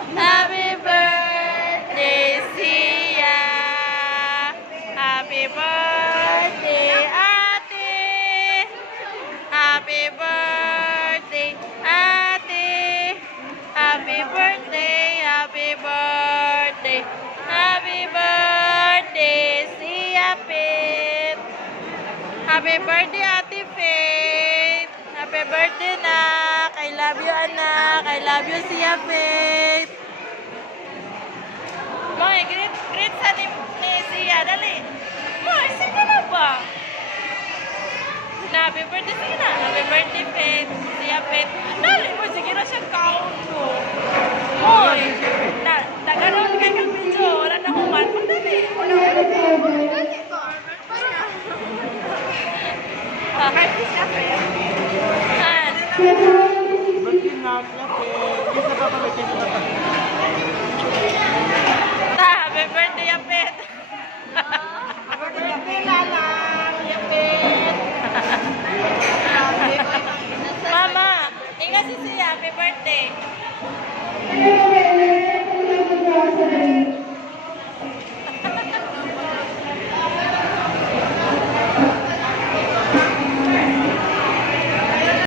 Happy birthday, Sia. Happy birthday, Ate. Happy birthday, Ate. Happy birthday, happy birthday. Happy birthday, Sia Faith. Happy birthday, Ate Faith. Happy birthday, nak. I love you, anak. I love you, Sia Faith. Moy, greet sa ni Sia. Dali. Moy, sige na ba? Na, happy birthday, sige na. Happy birthday, Faith. Sia Faith. Dali mo, sige na siya count mo. Moy, tagaroon ka kang video. Wala na akong man. Pagdali. Wala na happy birthday,